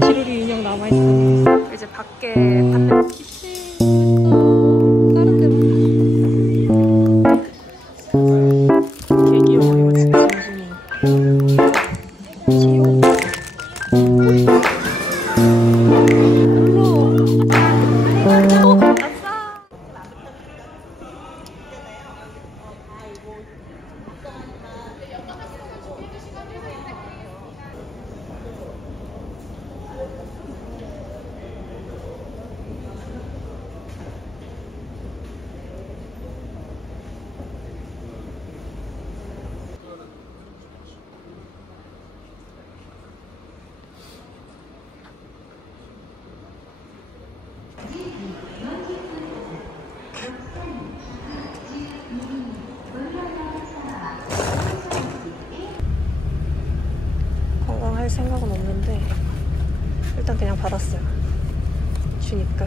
지루리 인형 남아있어. 이제 밖에 판넬 키치 다른 데로. 개 귀여워. 이거 진짜 단순히 귀여워. 관광할 생각은 없는데 일단 그냥 받았어요. 주니까.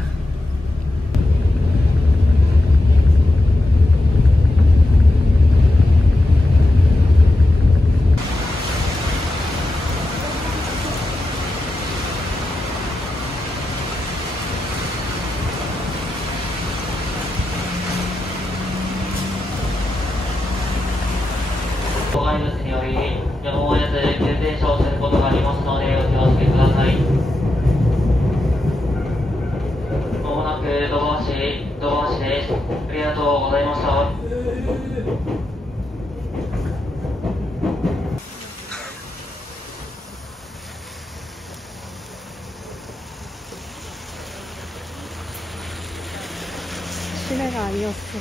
시내가 아니었어.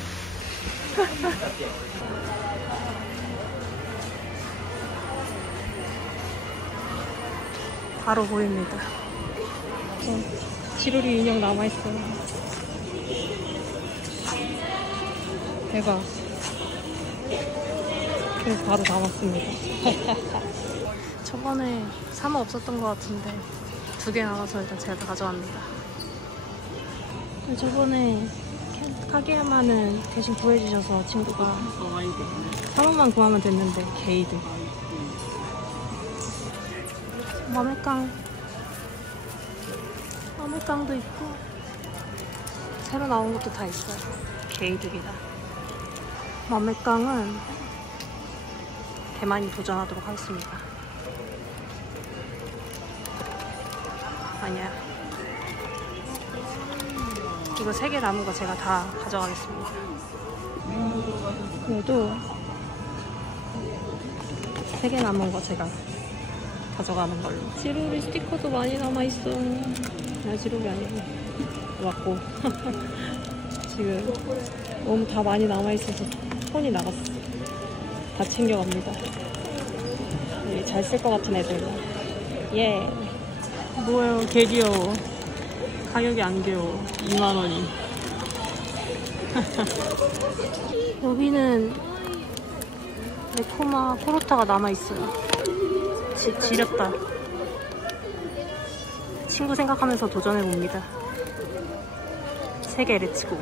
바로 보입니다. 지루리 인형 남아있어요. 대박. 그래서 바로 남았습니다. 저번에 사면 없었던 것 같은데 2개 나와서 일단 제가 가져왔습니다. 저번에 카게야마는 대신 구해주셔서 친구가 3원만 구하면 됐는데 게이드. 마메깡도 있고 새로 나온 것도 다 있어요. 게이드입니다. 마메깡은 대만이 도전하도록 하겠습니다. 아니야. 이거 3개 남은 거 제가 다 가져가겠습니다. 그래도 3개 남은 거 제가 가져가는 걸로. 지루리 스티커도 많이 남아있어. 나 지루리 아니고 맞고. 지금 너무 다 많이 남아있어서 손이 나갔어. 다 챙겨갑니다. 잘 쓸 것 같은 애들. 예. 뭐예요? 개 귀여워. 가격이 안 귀여워. 2만원이. 여기는 네코마 코로타가 남아있어요. 지렸다. 친구 생각하면서 도전해봅니다. 3개 레츠고.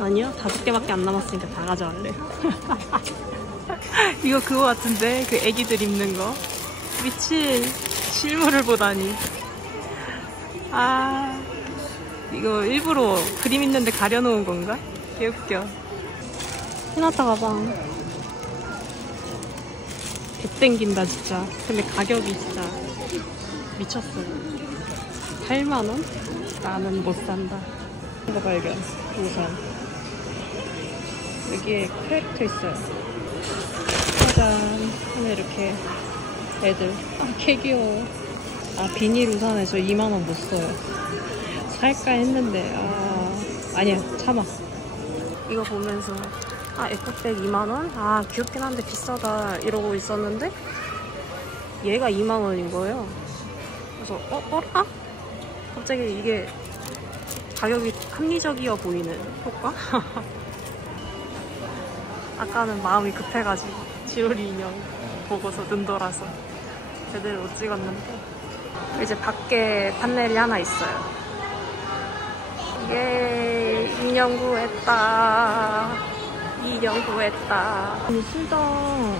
아니요, 5개밖에 안 남았으니까 다 가져갈래. 이거 그거 같은데? 그 애기들 입는 거. 미친. 실물을 보다니. 아, 이거 일부러 그림 있는데 가려놓은 건가? 개웃겨. 히나타 가방. 개 땡긴다 진짜. 근데 가격이 진짜 미쳤어요. 8만원? 나는 못 산다. 이거 발견. 우선 여기에 캐릭터 있어요. 짜잔. 하나 이렇게 애들. 아, 개 귀여워. 아, 비닐 우산에 저 2만원 못 써요. 살까 했는데 아니야, 참아. 이거 보면서 에코백 2만원? 아, 귀엽긴 한데 비싸다 이러고 있었는데 얘가 2만원인 거예요. 그래서 어라? 갑자기 이게 가격이 합리적이어 보이는 효과? 아까는 마음이 급해가지고 지오리 인형 보고서 눈 돌아서 제대로 못 찍었는데 이제 밖에 판넬이 하나 있어요. 예, 인형 구했다. 인형 구했다. 아니, 수정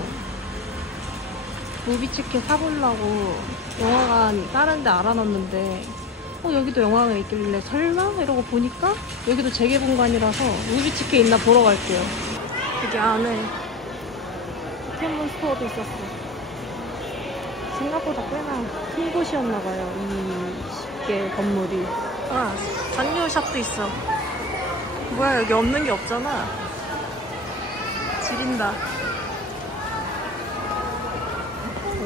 무비치켓 사보려고 영화관 다른 데 알아놨는데 여기도 영화관에 있길래 설마? 이러고 보니까 여기도 재개봉관이라서 무비치켓 있나 보러 갈게요. 여기 안에 포켓몬 스토어도 있었어. 생각보다 꽤나 큰 곳이었나봐요, 이 개 건물이. 아, 잔요샵도 있어. 뭐야, 여기 없는 게 없잖아. 지린다.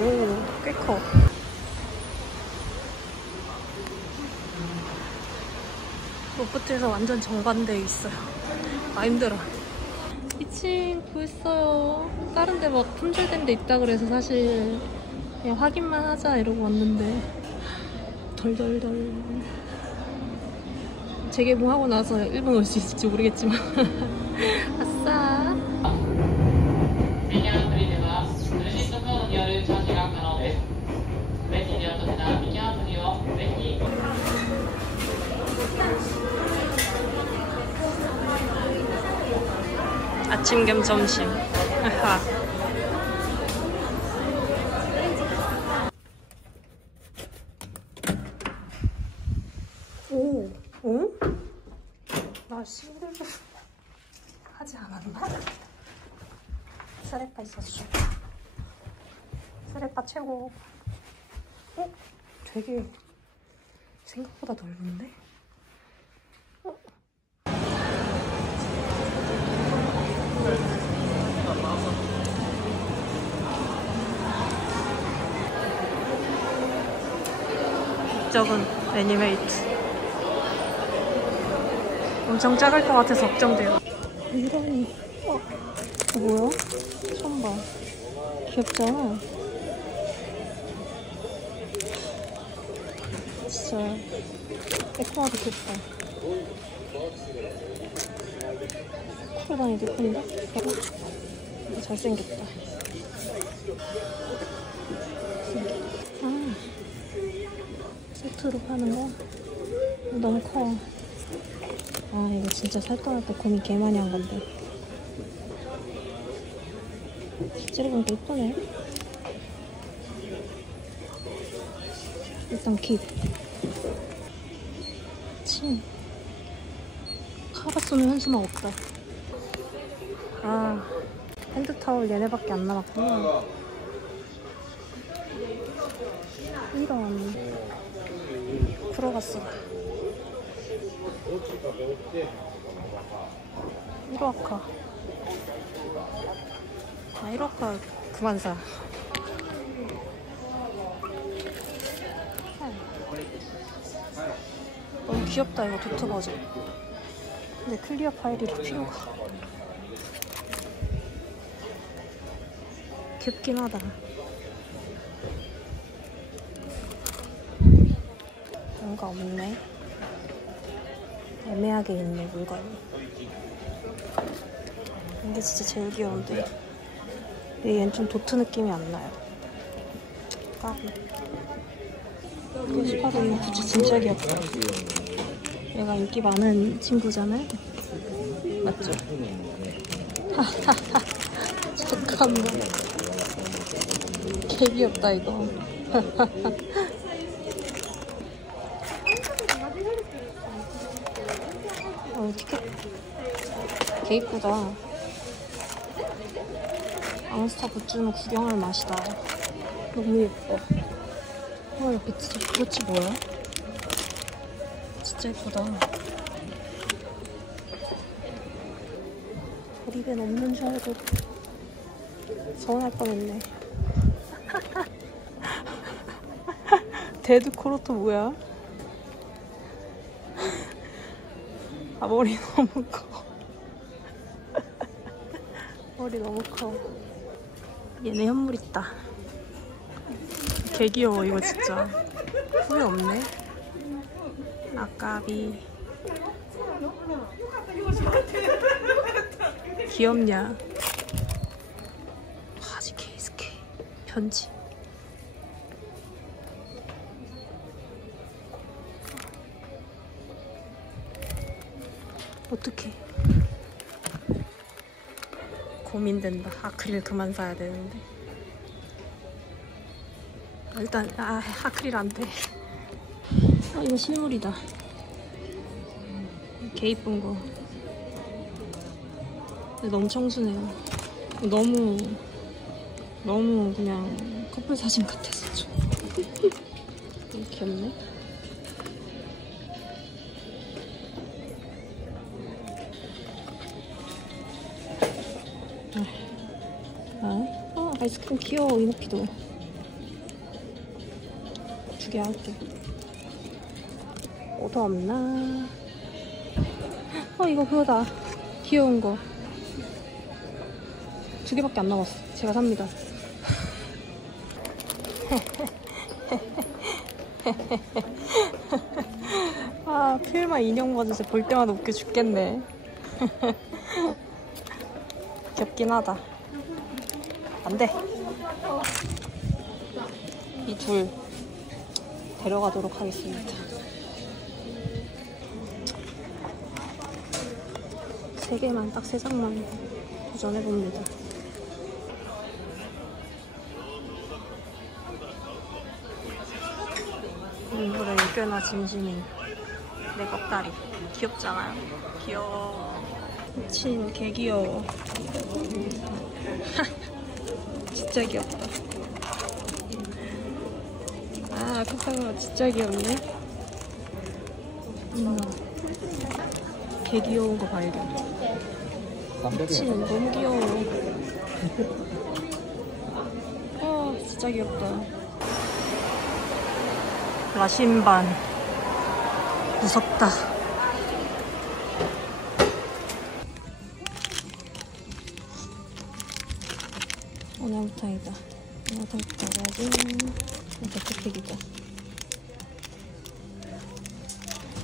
오, 꽤 커. 로프트에서 완전 정반대에 있어요. 아, 힘들어. 2층 보였어요. 다른 데 막 품절된 데 있다 그래서 사실 그냥 확인만 하자 이러고 왔는데 덜덜덜. 재개봉하고 나서 일본 올 수 있을지 모르겠지만 아싸. 아침 겸 점심. 오, 어? 나 시골을 하지 않았나? 쓰레빠 있었어. 쓰레빠 최고. 되게 생각보다 넓은데? 이쪽은 애니메이트. 엄청 작을 것 같아서 걱정돼요. 이러니. 뭐야? 처음 봐. 귀엽잖아. 진짜 에코아도 귀엽다. 코로다니도 예쁜데? 잘생겼다. 아, 세트로 파는 거? 너무 커. 아, 이거 진짜 살까 말까 고민 개 많이 한 건데. 실제로 보니까 이쁘네. 일단 킵. 침. 카라소는 현수막 없다. 아, 핸드타올 얘네밖에 안 남았구나. 이런. 들어갔어. 1호아카. 아, 1호아카 그만 사. 너무 귀엽다, 이거 도트 버전. 근데 클리어 파일이 필요가. 귀엽긴 하다. 뭔가 없네. 애매하게 있네, 물건이. 이게 진짜 제일 귀여운데. 근데 얘는 좀 도트 느낌이 안 나요. 까비. 스파도 이거 진짜 진짜 귀엽다. 얘가 인기 많은 친구잖아요. 맞죠? 잠깐만. 개 귀엽다 이거. 티켓 개 이쁘다. 앙스타 굿즈는 구경할 맛이다. 너무 예뻐. 옆에 꽃이 뭐야? 진짜 예쁘다. 리벤 없는 줄 알고 서운할 뻔했네. 데드 코로토 뭐야? 아, 머리 너무 커. 머리 너무 커. 얘네 현물 있다. 개 귀여워 이거 진짜. 후회 없네. 아까비. 귀엽냐? 바지 케이스케 편지. 어떡해. 고민된다. 아크릴 그만 사야 되는데. 일단 아크릴 안 돼. 이거 실물이다. 개 이쁜 거. 근데 너무 청순해요. 너무 그냥 커플 사진 같았어. 귀엽네. 아이스크림 귀여워. 이노키도 2개 할게. 더 없나? 이거 그거다. 귀여운 거 2개밖에 안 남았어. 제가 삽니다. 필마 인형 맞아서 볼 때마다 웃겨 죽겠네. 귀엽긴 하다. 안 돼. 이 둘 데려가도록 하겠습니다. 3개만, 딱 3장만 도전해봅니다. 인물의 꽤나 진심인 내 껍다리. 귀엽잖아요? 귀여워. 미친, 개 귀여워. 진짜 귀엽다. 코카가 진짜 귀엽네. 개 귀여운 거 발견. 미친, 너무 귀여워. 진짜 귀엽다. 라신반 무섭다. 오늘부터이다. 오늘부터 가야지. 데크팩이다.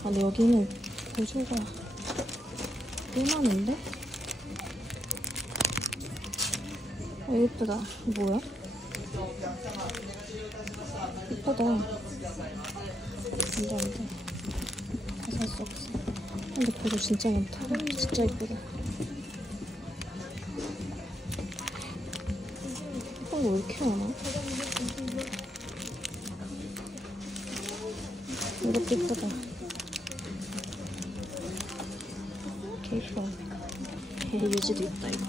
근데 여기는 보조가 꽤 많은데? 예쁘다. 뭐야? 예쁘다. 안돼. 다 살 수 없어. 근데 보조 진짜 많다. 진짜 예쁘다. 왜 이렇게 많아? 이것도 예쁘다. 케이프. 유지도 있다 이거.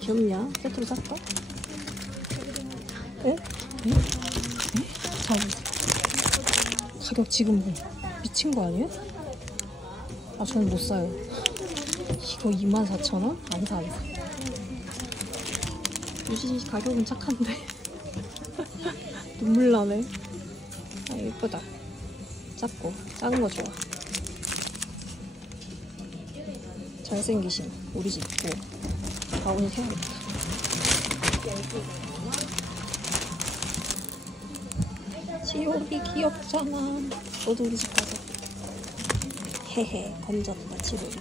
귀엽냐? 세트로 샀다? 에? 가격 지금 뭐 미친 거 아니에요? 저는 못 사요. 이거 24,000원? 안 사. 유지 가격은 착한데. 눈물 나네. 예쁘다. 작고 작은 거 좋아. 잘생기신 우리 집 가온이 세야겠다. 지옥이 귀엽잖아. 너도 우리 집 가자. 헤헤, 건졌다 지옥이.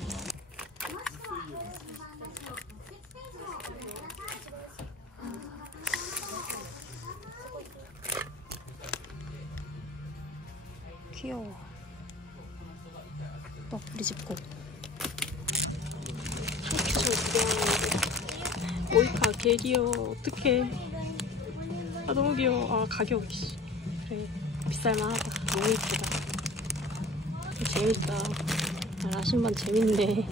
귀여워. 또 우리 집 꽃. 이렇게 잘 모이카 개 귀여워. 어떡해. 너무 귀여워. 가격 그래 비쌀만하다. 너무 이쁘다. 재밌다. 라신반 재밌네.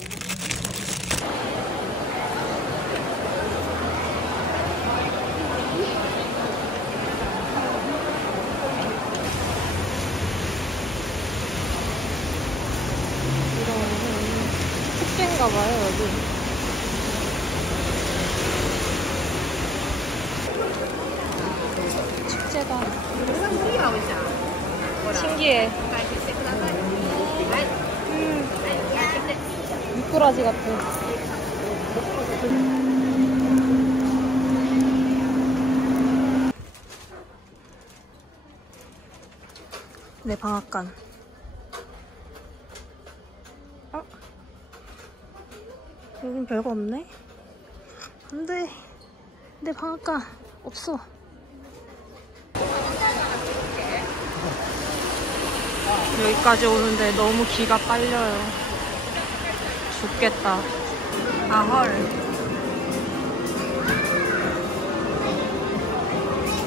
축제인가봐요 여기. 축제다. 신기해. 미꾸라지 같아. 내 방앗간. 여긴 별거 없네? 안돼. 내 방앗간 없어. 여기까지 오는데 너무 기가 빨려요. 죽겠다. 헐.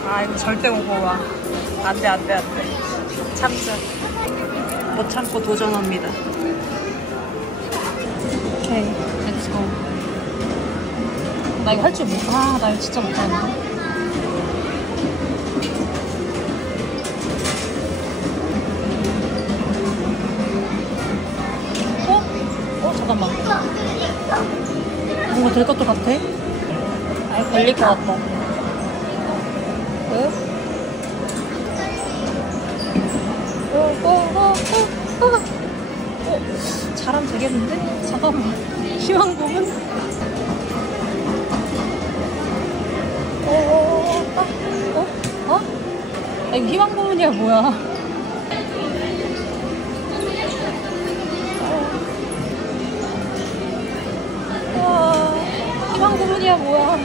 아 이거 절대 못 먹어. 안돼 안돼 안돼. 참자. 못 참고 도전합니다. 오케이, let's go. 나 이거 할 줄 몰라. 아, 나 이거 진짜 못하는데. 잠깐만. 뭔가 될 것도 같아? 아니, 걸릴 것 같다. 왜? 잘하면 되겠는데? 잠깐만. 희망 부분? 아, 이거 희망 부분이야, 뭐야? 희망 부분이야, 뭐야?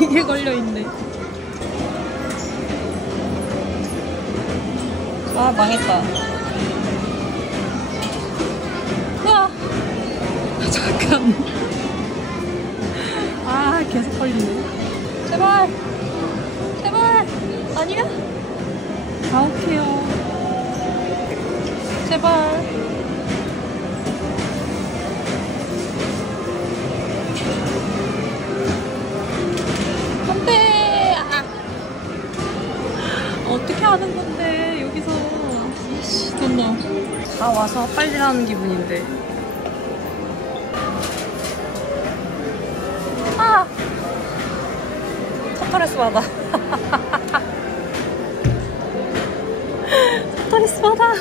이게 걸려있네. 아, 망했다. 잠깐. 아, 계속 걸리네. 제발! 제발! 아니야? 가혹해요. 제발. 안돼. 어떻게 하는 건데 여기서. 이씨, 됐나. 다 와서 빨리 하는 기분인데. 스트레스 받아. 스트레스 받아.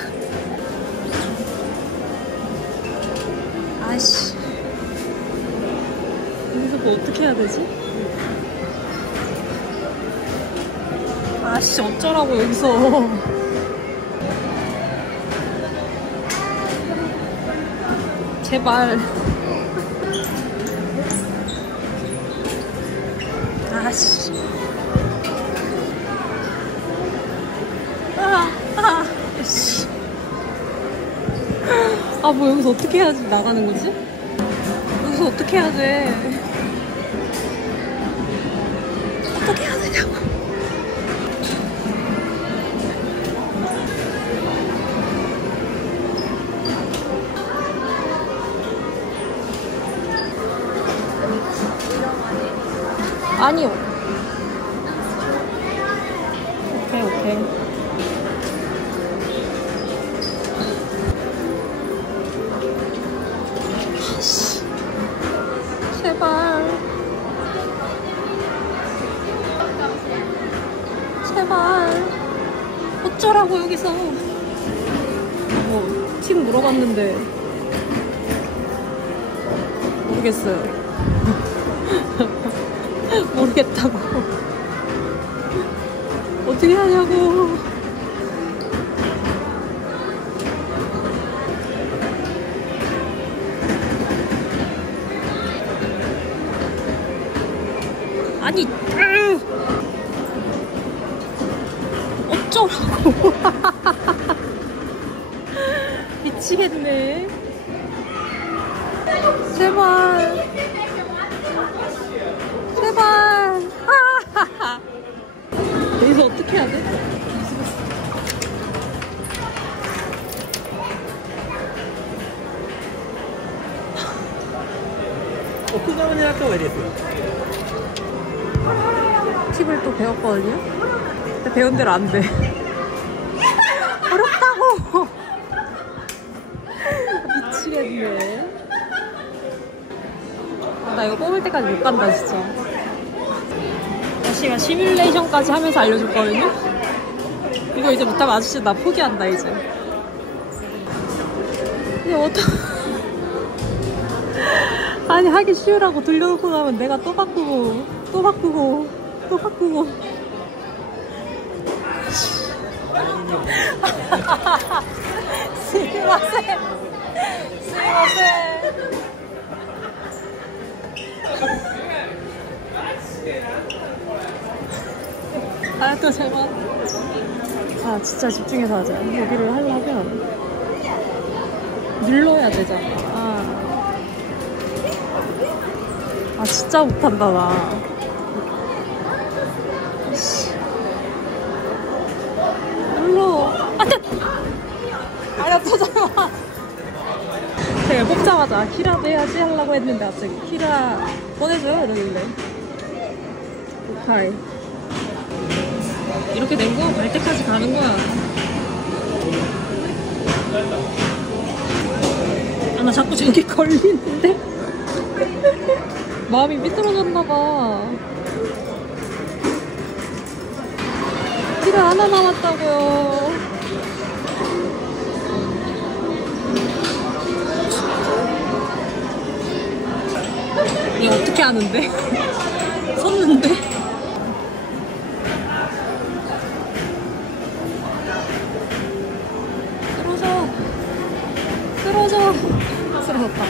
아이씨. 여기서 뭐 어떻게 해야 되지? 아씨, 어쩌라고 여기서. 제발. 아씨. 씨. 뭐 여기서 어떻게 해야지 나가는 거지? 여기서 어떻게 해야 돼? 어떻게 해야 되냐고. 아니요. 오케이. 제발. 제발. 어쩌라고 여기서. 팀 물어봤는데 모르겠어요. 모르겠다고. 어떻게 하냐고. 아니, 어쩌라고. 미치겠네. 제발. 제발. 여기서 어떻게 해야 돼? 팁을 또 배웠거든요? 근데 배운 대로 안 돼. 어렵다고! 미치겠네. 나 이거 뽑을 때까지 못 간다, 진짜. 아저씨가 시뮬레이션까지 하면서 알려줬거든요? 이거 이제 못하면 아저씨 나 포기한다, 이제. 이제 아니, 하기 쉬우라고 돌려놓고 나면 내가 또 바꾸고, 또 바꾸고, 또 바꾸고. 스미마셍. 아, 또 제발. 아, 진짜 집중해서 하자. 여기를 하려면 눌러야 되잖아. 진짜 못한다 나. 눌러. 아니야 또 잠깐만. 제가 뽑자마자 키라도 해야지 하려고 했는데 갑자기 키라 보내줘요 이러길래 오카이. 이렇게 된 거 갈 때까지 가는 거야. 아, 나 자꾸 저기 걸리는데? 마음이 삐뚤어졌나봐. 키라 하나 남았다고요. 이거 어떻게 하는데? 섰는데? 쓰러져. 쓰러졌다.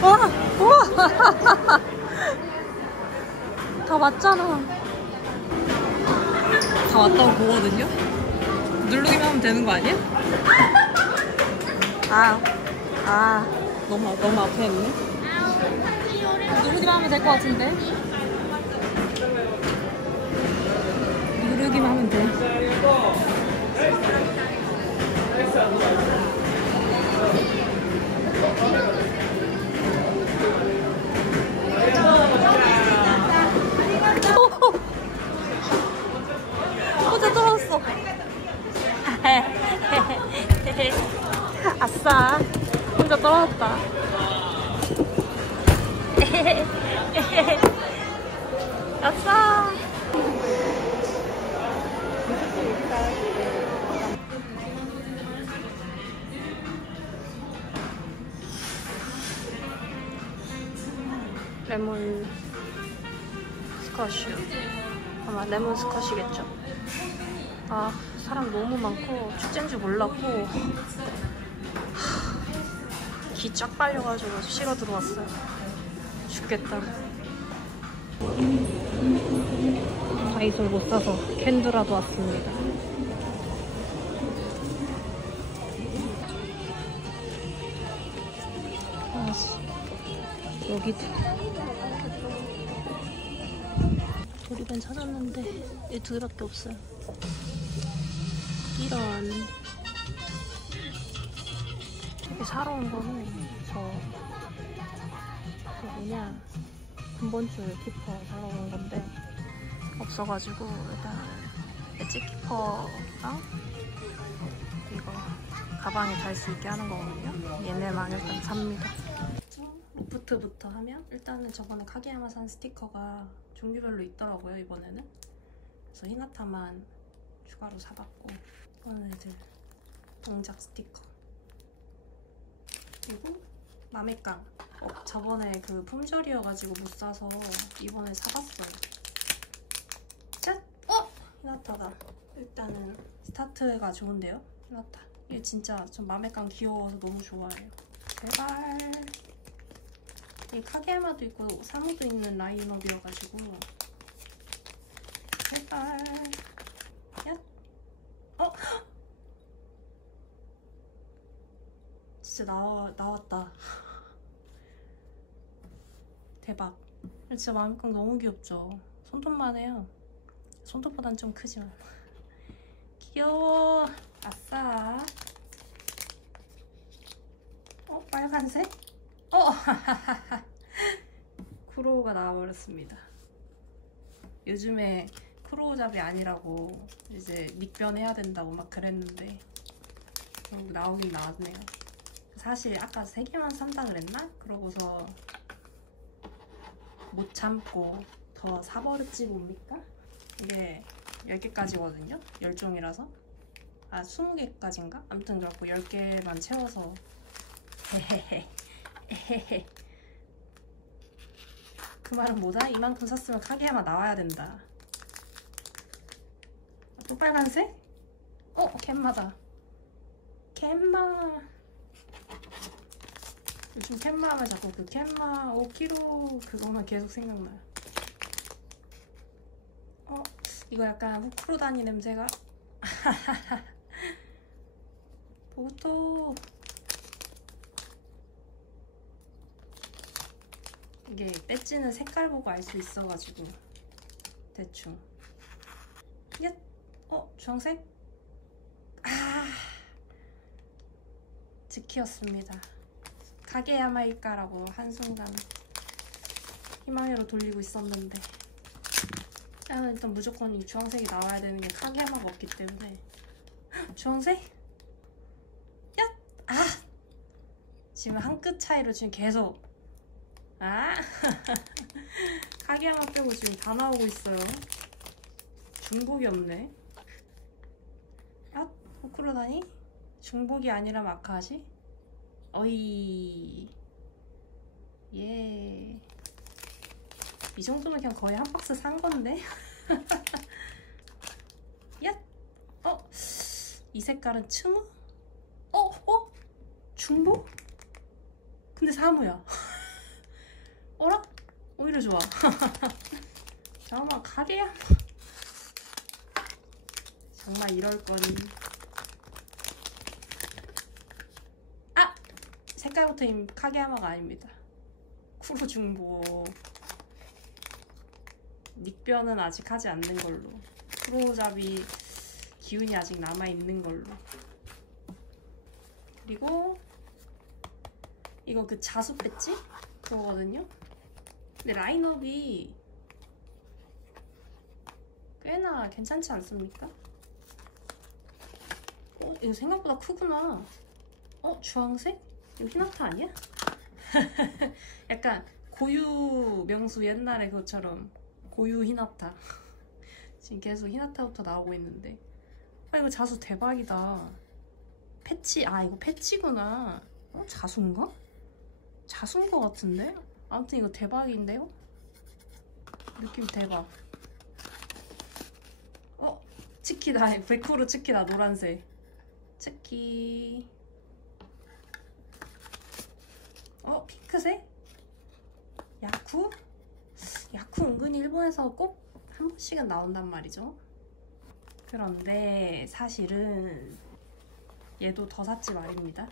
와! 다 왔잖아. 다 왔다고 보거든요? 누르기만 하면 되는 거 아니야? 너무 앞에 있네. 누르기만 하면 될 것 같은데? 누르기만 하면 돼. 혼자 떨어졌어. 아싸. 혼자 떨어졌다. 아싸. 레몬 스쿼시. 아마 레몬 스쿼시겠죠? 아, 사람 너무 많고 축제인 줄 몰랐고 기 쫙 빨려가지고 쉬러 들어왔어요. 죽겠다. 다이소를 못 사서 캔드라도 왔습니다. 여기 도리벤 찾았는데 이 두 개밖에 없어요. 이런 이렇게 사러 온 거는 그 뭐냐 근본줄 키퍼 사러 온 건데 없어가지고 일단 엣지 키퍼랑 이거 가방에 달 수 있게 하는 거거든요. 얘네만 일단 삽니다. 로프트부터 하면 일단은 저번에 카게야마 산 스티커가 종류별로 있더라고요. 이번에는 그래서 히나타만 추가로 사봤고, 이거는 애들 동작 스티커, 그리고 마메깡. 저번에 그 품절이어가지고 못 사서 이번에 사봤어요. 짠! 히나타다. 일단은 스타트가 좋은데요? 히나타. 이게 진짜 전 마메깡 귀여워서 너무 좋아해요. 제발. 이 카게야마도 있고 사무도 있는 라인업이어가지고 제발. 야! 진짜 나왔다. 대박. 진짜 마음깡 너무 귀엽죠? 손톱만 해요. 손톱보단 좀 크지만 귀여워. 아싸. 빨간색? 쿠로우가 나와버렸습니다. 요즘에 쿠로우 잡이 아니라고 이제 닉변해야 된다고 막 그랬는데 나오긴 나왔네요. 사실 아까 3개만 산다 그랬나? 그러고서 못 참고 더 사버렸지 뭡니까? 이게 10개까지거든요? 10종이라서. 20개까지인가? 아무튼 그렇고 10개만 채워서 그 말은 뭐다? 이만큼 샀으면 카게야마 나와야 된다. 또 빨간색? 캔마다. 캔마. 요즘 캔마 하면 자꾸 그 캔마 5kg 그거만 계속 생각나요. 이거 약간 후크로다니 냄새가. 보또. 이게 배지는 색깔 보고 알 수 있어가지고 대충. 얏! 주황색? 아, 즈키였습니다. 카게야마일까라고 한순간 희망으로 돌리고 있었는데, 나는 일단 무조건 이 주황색이 나와야 되는 게 카게야마가 없기 때문에. 주황색? 야! 아! 지금 한 끗 차이로 지금 계속 카게야마 빼고 지금 다 나오고 있어요. 중복이 없네. 호크로다니? 중복이 아니라 마카시? 어이. 예. 이 정도면 그냥 거의 한 박스 산 건데? 야! 이 색깔은 츠무? 중복? 근데 사무야. 어라? 오히려 좋아. 잠깐만, 카게야마. 정말 이럴 거니. 색깔부터 이미 카게야마가 아닙니다. 쿠로 중복. 닉변은 아직 하지 않는 걸로. 프로잡이 기운이 아직 남아있는 걸로. 그리고 이거 그 자수 배지? 그거거든요? 근데 라인업이 꽤나 괜찮지 않습니까? 이거 생각보다 크구나. 주황색? 이거 히나타 아니야? 약간 고유 명수 옛날에 그것처럼 고유 히나타. 지금 계속 히나타부터 나오고 있는데. 이거 자수 대박이다. 패치, 이거 패치구나. 자수인가? 자수인 것 같은데? 아무튼 이거 대박인데요? 느낌 대박. 치키다. 베코르 치키다. 노란색 치키. 핑크색? 야쿠? 야쿠 은근히 일본에서 꼭 한 번씩은 나온단 말이죠. 그런데 사실은 얘도 더 샀지 말입니다.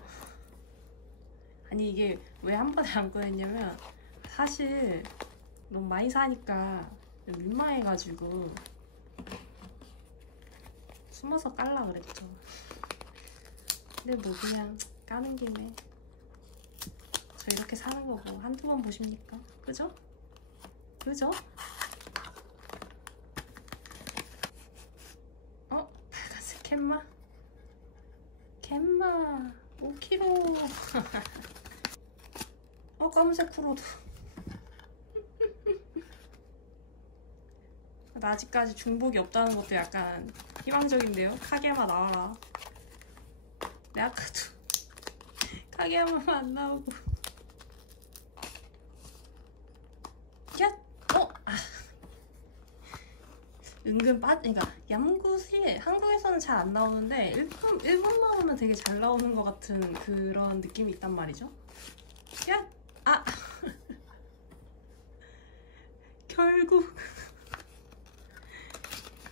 아니 이게 왜 한 번에 안 꺼냈냐면, 사실 너무 많이 사니까 민망해가지고 숨어서 깔라 그랬죠. 근데 뭐 그냥 까는 김에 저 이렇게 사는 거고 한두 번 보십니까? 그죠? 그죠? 빨간색 캔마? 캔마 5kg. 검은색 쿠로도. 나 아직까지 중복이 없다는 것도 약간 희망적인데요? 카게야마 나와라. 내 아까도 카게야마만 안 나오고. 은근 그러니까 얌굿이 한국에서는 잘 안 나오는데 일본만 오면 되게 잘 나오는 것 같은 그런 느낌이 있단 말이죠.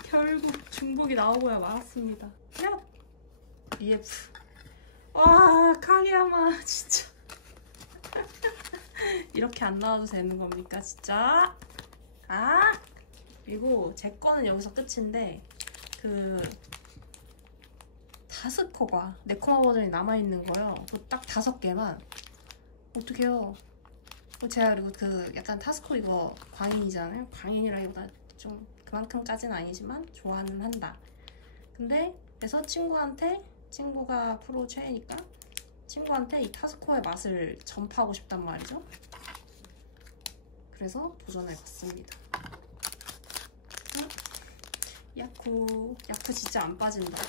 결국 중복이 나오고야 말았습니다. EF. 와, 카게야마 진짜. 이렇게 안 나와도 되는 겁니까 진짜? 그리고 제 거는 여기서 끝인데, 그 타스코가 네코마 버전이 남아있는 거예요. 그거 딱 5개만. 어떡해요. 제가 그리고 그 약간 타스코 이거 광인이잖아요. 광인이라기보다 좀 그만큼까지는 아니지만 좋아는 한다. 근데 그래서 친구가 프로 최애니까 친구한테 이 타스코의 맛을 전파하고 싶단 말이죠. 그래서 도전해봤습니다. 야쿠 진짜 안 빠진다.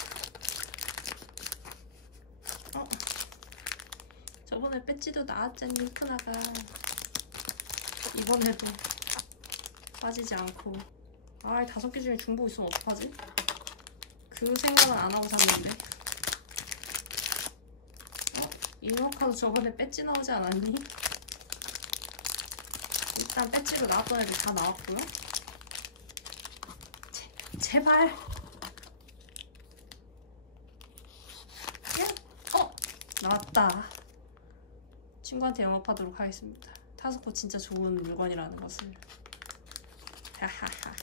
저번에 배지도 나왔잖니, 후크나가. 이번에도 빠지지 않고. 5개 중에 중복 있으면 어떡하지? 그 생각은 안 하고 샀는데. 이노카도 저번에 배지 나오지 않았니? 일단 배지로 나왔던 애들 다 나왔고요. 제발. 나왔다. 친구한테 영업하도록 하겠습니다. 타스코 진짜 좋은 물건이라는 것을. 하하하.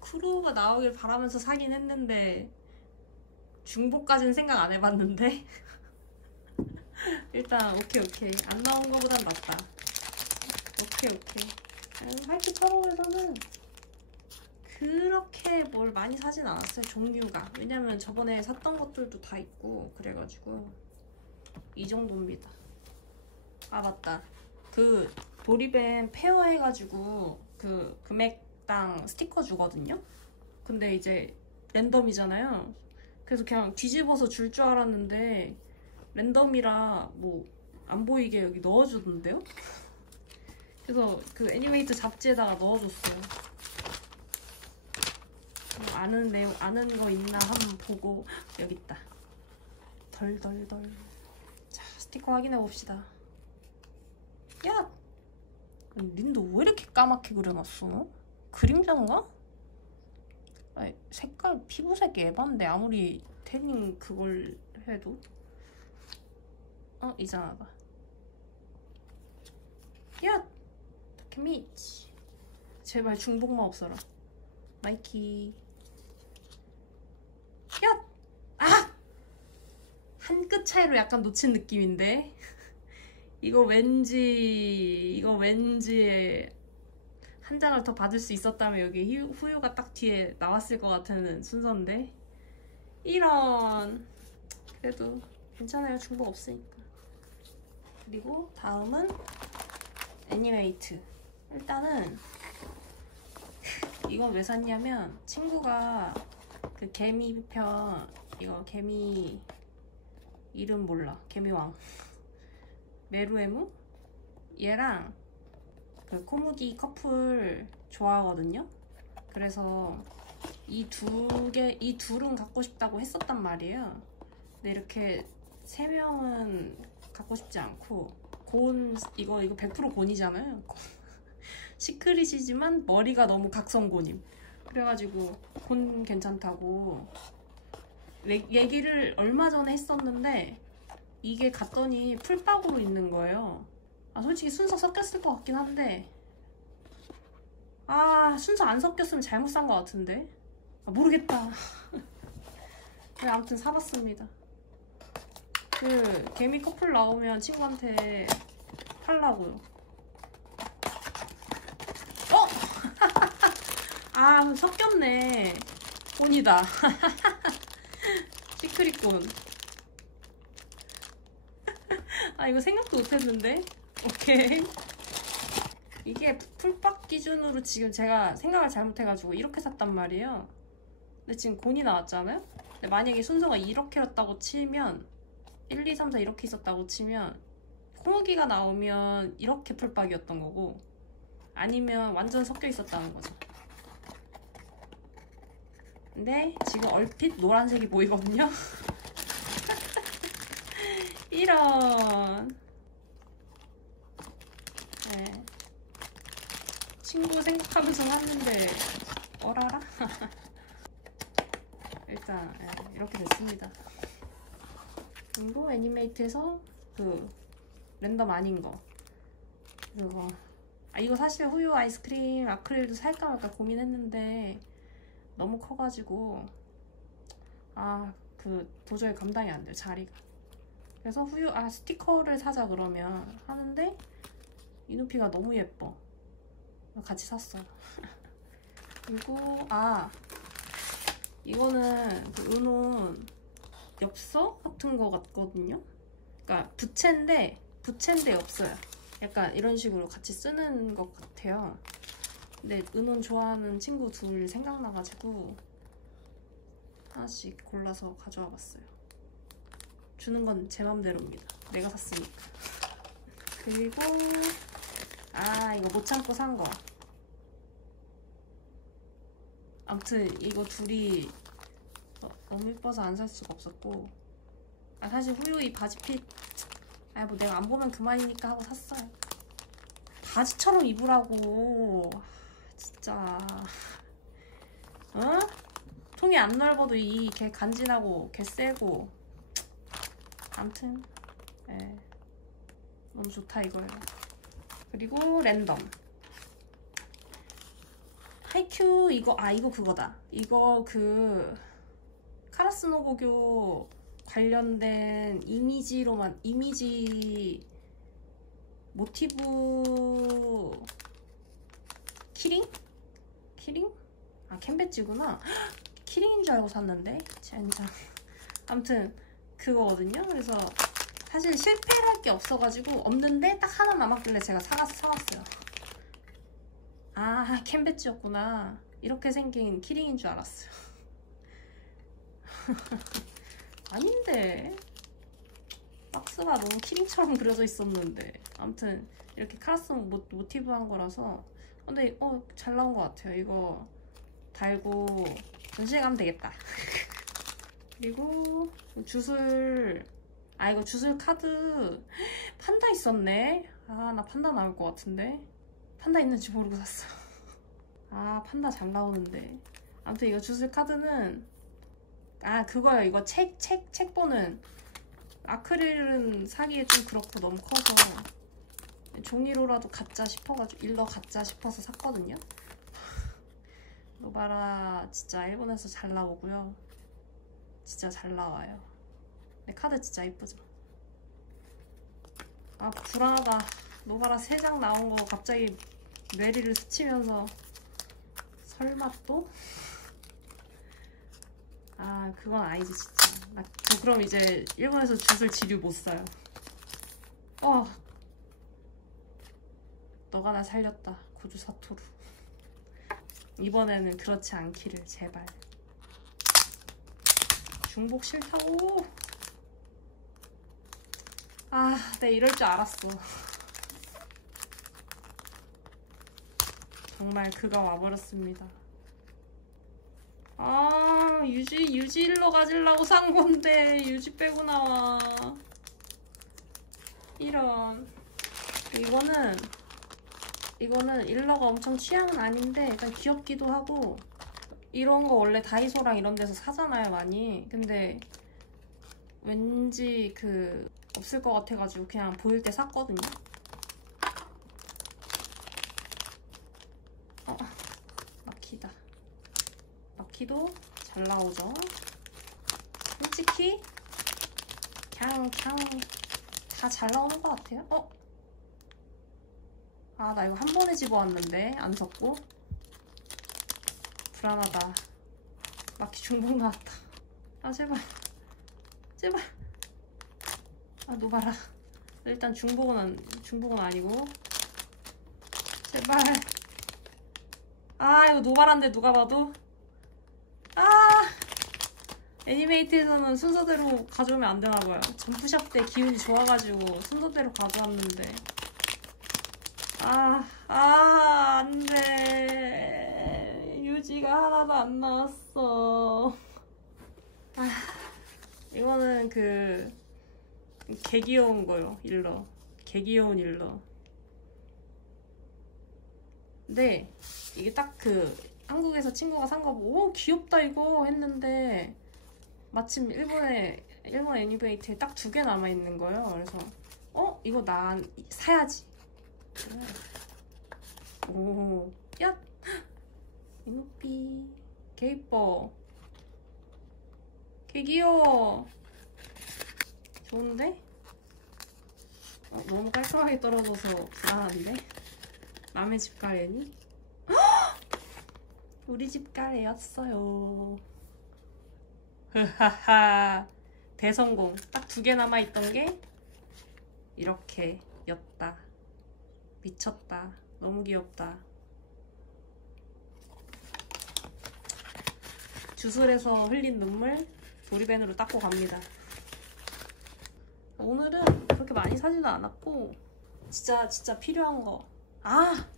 쿠로우가 나오길 바라면서 사긴 했는데 중복까지는 생각 안 해봤는데. 일단 오케이. 안 나온 거보단 낫다. 오케이. 하이트 처럼에서는 그렇게 뭘 많이 사진 않았어요, 종류가. 왜냐면 저번에 샀던 것들도 다 있고 그래가지고 이 정도입니다. 아 맞다, 그 도리벤 페어 해가지고 그 금액당 스티커 주거든요. 근데 이제 랜덤이잖아요. 그래서 그냥 뒤집어서 줄 줄 알았는데 랜덤이라 뭐 안 보이게 여기 넣어주던데요? 그래서 그 애니메이트 잡지에다가 넣어줬어요. 아는 내용, 아는 거 있나 한번 보고. 여기 있다. 덜덜덜. 자, 스티커 확인해 봅시다. 야! 린도 왜 이렇게 까맣게 그려놨어? 그림자인가? 아니, 색깔, 피부색이 에반데 아무리 태닝 그걸 해도. 이상하다. 야! 타케미치. 제발 중복만 없어라. 나이키. 야! 아! 한 끗 차이로 약간 놓친 느낌인데. 이거 왠지 한 장을 더 받을 수 있었다면 여기 후유가 딱 뒤에 나왔을 것 같은 순서인데. 이런. 그래도 괜찮아요, 중복 없으니까. 그리고 다음은 애니메이트. 일단은 이건 왜 샀냐면 친구가 그 개미 편, 이거 개미 이름 몰라, 개미왕 메루에무? 얘랑 그 코무기 커플 좋아하거든요. 그래서 이 둘은 갖고 싶다고 했었단 말이에요. 근데 이렇게 3명은 갖고 싶지 않고, 이거 100% 곤이잖아요. 시크릿이지만 머리가 너무 각성곤임. 그래가지고 곤 괜찮다고 얘기를 얼마 전에 했었는데 이게 갔더니 풀박으로 있는 거예요. 솔직히 순서 섞였을 것 같긴 한데, 순서 안 섞였으면 잘못 산 것 같은데. 모르겠다. 그래, 아무튼 사봤습니다. 그 개미 커플 나오면 친구한테 팔라고요. 섞였네. 곤이다. 시크릿 곤. 이거 생각도 못했는데. 오케이. 이게 풀박 기준으로 지금 제가 생각을 잘못해가지고 이렇게 샀단 말이에요. 근데 지금 곤이 나왔잖아요? 근데 만약에 순서가 이렇게였다고 치면, 1, 2, 3, 4 이렇게 있었다고 치면 코무기가 나오면 이렇게 풀박이었던 거고, 아니면 완전 섞여 있었다는 거죠. 근데 지금 얼핏 노란색이 보이거든요? 이런. 네. 친구 생각하면서 샀는데 어라라? 일단 이렇게 됐습니다. 그리고 애니메이트에서 그 랜덤 아닌 거, 그거 이거 사실 후유 아이스크림 아크릴도 살까 말까 고민했는데 너무 커가지고 도저히 감당이 안 돼요, 자리가. 그래서 후유 스티커를 사자 그러면 하는데 이누피가 너무 예뻐. 같이 샀어요. 그리고 이거는 그 은혼 엽서 같은 거 같거든요. 그러니까 부채인데 엽서요. 약간 이런 식으로 같이 쓰는 것 같아요. 근데 은혼 좋아하는 친구 둘 생각나가지고 하나씩 골라서 가져와 봤어요. 주는 건 제 맘대로입니다. 내가 샀으니까. 그리고 이거 못 참고 산 거. 아무튼 이거 둘이 너무 예뻐서 안 살 수가 없었고, 사실 후유 이 바지핏 뭐 내가 안 보면 그만이니까 하고 샀어요. 바지처럼 입으라고. 진짜 통이 안 넓어도 개 간지나고 개 세고. 암튼 예, 너무 좋다 이거예요. 그리고 랜덤 하이큐 이거 이거 그거다. 이거 그 카라스노 고교 관련된 이미지 모티브 키링? 아 캔배지구나. 키링인 줄 알고 샀는데 젠장. 아무튼 그거거든요. 그래서 사실 실패를 할 게 없어가지고 없는데 딱 하나 남았길래 제가 사왔어요. 아 캔배지였구나. 이렇게 생긴 키링인 줄 알았어요. 아닌데 박스가 너무 키링처럼 그려져 있었는데. 아무튼 이렇게 카라스 모티브 한 거라서. 근데 잘 나온 것 같아요. 이거 달고 전시회 가면 되겠다. 그리고 주술 이거 주술 카드 판다 있었네. 나 판다 나올 것 같은데. 판다 있는지 모르고 샀어. 판다 잘 나오는데. 아무튼 이거 주술 카드는 그거요. 이거 책 보는. 아크릴은 사기에 좀 그렇고 너무 커서 종이로라도 갖자 싶어가지고 일러 갖자 싶어서 샀거든요. 노바라 진짜 일본에서 잘 나오고요. 진짜 잘 나와요. 근데 카드 진짜 이쁘죠. 불안하다. 노바라 3장 나온 거 갑자기 뇌리를 스치면서 설마 또? 그건 아니지 진짜. 저 그럼 이제 일본에서 주술 지류 못 사요. 너가 나 살렸다. 고주 사토루. 이번에는 그렇지 않기를 제발. 중복 싫다고. 내가 이럴 줄 알았어. 정말 그가 와버렸습니다. 유지 일러 가지려고 산 건데 유지 빼고 나와. 이런. 이거는 일러가 엄청 취향은 아닌데 일단 귀엽기도 하고. 이런 거 원래 다이소랑 이런 데서 사잖아요 많이. 근데 왠지 없을 것 같아가지고 그냥 보일 때 샀거든요. 마키다. 마키도 잘 나오죠. 솔직히 그냥 다 잘 나오는 것 같아요. 나 이거 한 번에 집어왔는데 안 섞고. 불안하다. 마키 중복 나왔다. 제발 노바라. 일단 중복은 아니고. 제발. 이거 노바라인데 누가 봐도. 애니메이트에서는 순서대로 가져오면 안 되나봐요. 점프샵 때 기운이 좋아가지고 순서대로 가져왔는데. 안돼. 유지가 하나도 안 나왔어. 이거는 개 귀여운 거요. 일러. 개 귀여운 일러. 근데 이게 딱 한국에서 친구가 산 거 보고 귀엽다 이거 했는데 마침 일본 애니메이트에 딱 2개 남아있는 거예요. 그래서 이거 난 사야지. 오, 야! 이누삐 개 이뻐. 개 귀여워. 좋은데? 너무 깔끔하게 떨어져서 불안한데? 남의 집 가래니? 우리 집 가래였어요. 흐하하. 대성공. 딱 2개 남아있던 게 이렇게 였다. 미쳤다. 너무 귀엽다. 주술에서 흘린 눈물 도리벤으로 닦고 갑니다. 오늘은 그렇게 많이 사지도 않았고 진짜 필요한 거.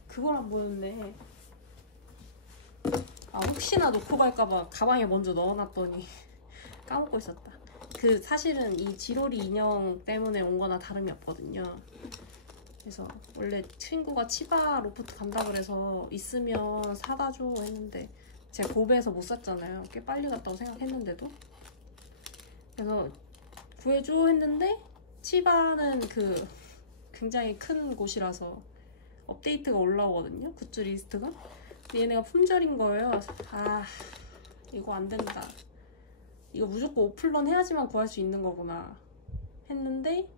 그걸 안 보였네. 혹시나 놓고 갈까봐 가방에 먼저 넣어놨더니 까먹고 있었다. 사실은 이 지로리 인형 때문에 온 거나 다름이 없거든요. 그래서 원래 친구가 치바 로프트 간다 그래서 있으면 사다 줘 했는데 제가 고베에서 못 샀잖아요. 꽤 빨리 갔다고 생각했는데도. 그래서 구해줘 했는데 치바는 그 굉장히 큰 곳이라서 업데이트가 올라오거든요. 굿즈 리스트가. 근데 얘네가 품절인 거예요. 그래서 아, 이거 안 된다. 이거 무조건 오픈런 해야지만 구할 수 있는 거구나 했는데,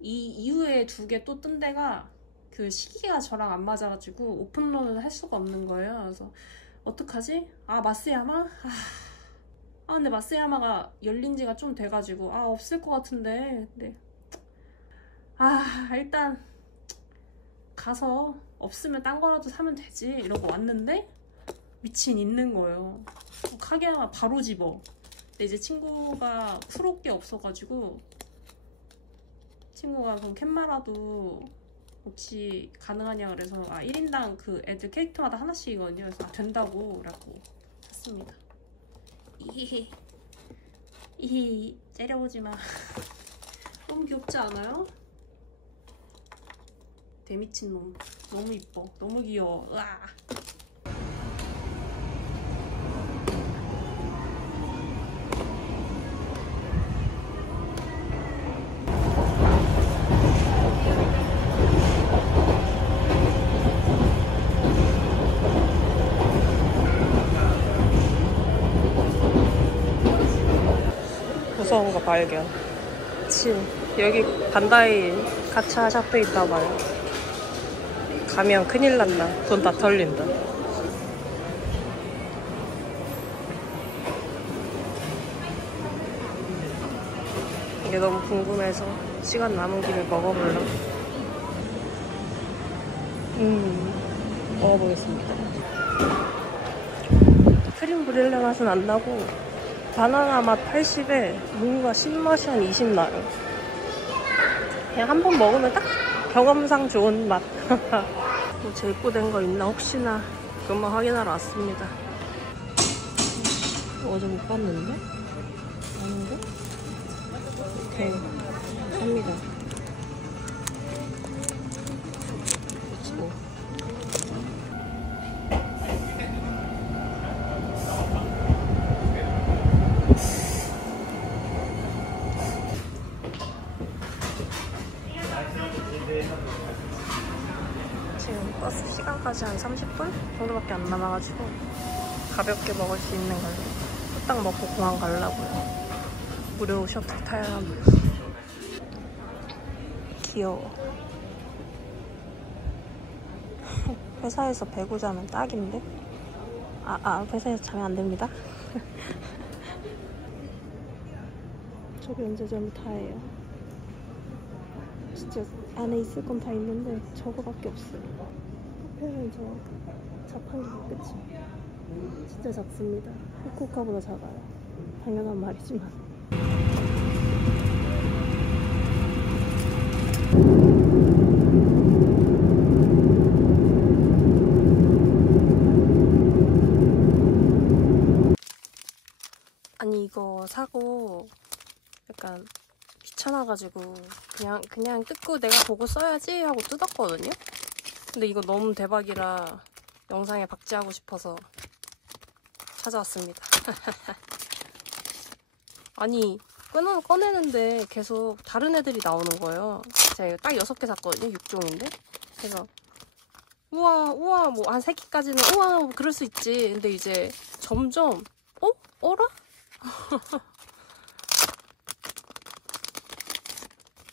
이 이후에 2개 또 뜬 데가 그 시기가 저랑 안 맞아가지고 오픈런을 할 수가 없는 거예요. 그래서 어떡하지? 아, 마스야마? 근데 마스야마가 열린 지가 좀 돼가지고 없을 것 같은데. 근데 일단 가서 없으면 딴 거라도 사면 되지 이러고 왔는데 미친 있는 거예요. 카게야마 바로 집어. 근데 이제 친구가 프로게 없어가지고 친구가 그럼 캔마라도 혹시 가능하냐 그래서 1인당 그 애들 캐릭터마다 하나씩이거든요. 그래서 된다고 라고 샀습니다. 이히 째려보지마. 너무 귀엽지 않아요? 대미친놈. 너무 이뻐. 너무 귀여워. 으아. 무서운 거 발견. 여기 반다이 가차 샵도 있나봐요. 가면 큰일 난다. 돈 다 털린다. 이게 너무 궁금해서 시간 남은 김에 먹어보려고. 먹어보겠습니다. 크림 브릴레 맛은 안 나고 바나나 맛 80에 뭔가 신맛이 한 20 나요. 그냥 한 번 먹으면 딱 경험상 좋은 맛. 뭐 재입고된 거 있나 혹시나 그것만 확인하러 왔습니다. 어제 못 봤는데? 아닌데? 오케이, 삽니다. 그치고. 지금 버스 시간까지 한 30분 정도밖에 안 남아가지고 가볍게 먹을 수 있는 걸로 후딱 먹고 공항 가려고요. 무료 셔틀 타야 합니다. 귀여워. 회사에서 배구 자면 딱인데? 회사에서 자면 안 됩니다. 저기 언제전 타예요. 진짜 안에 있을 건 다 있는데 저거밖에 없어요. 카페는 저 자판기가 끝이. 진짜 작습니다. 후쿠오카보다 작아요. 당연한 말이지만. 아니 이거 사고 약간 귀찮아가지고 그냥 뜯고 내가 보고 써야지 하고 뜯었거든요? 근데 이거 너무 대박이라 영상에 박제하고 싶어서 찾아왔습니다. 아니 꺼내는데 계속 다른 애들이 나오는 거예요. 제가 딱 6개 샀거든요. 6종인데. 그래서 우와 뭐 한 3개까지는 우와 뭐 그럴 수 있지. 근데 이제 점점 어라?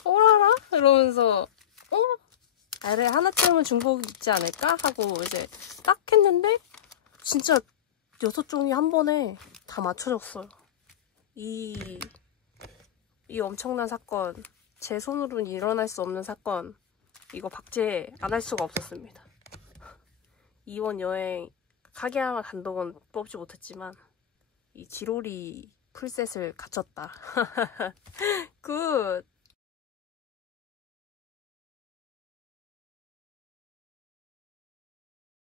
어라라? 이러면서 그래 하나쯤은 중복 있지 않을까? 하고 이제 딱 했는데 진짜 6종이 한 번에 다 맞춰졌어요. 이 엄청난 사건, 제 손으로는 일어날 수 없는 사건, 이거 박제 안 할 수가 없었습니다. 이번 여행 카게야마 단독은 뽑지 못했지만 이 지로리 풀셋을 갖췄다. 굿!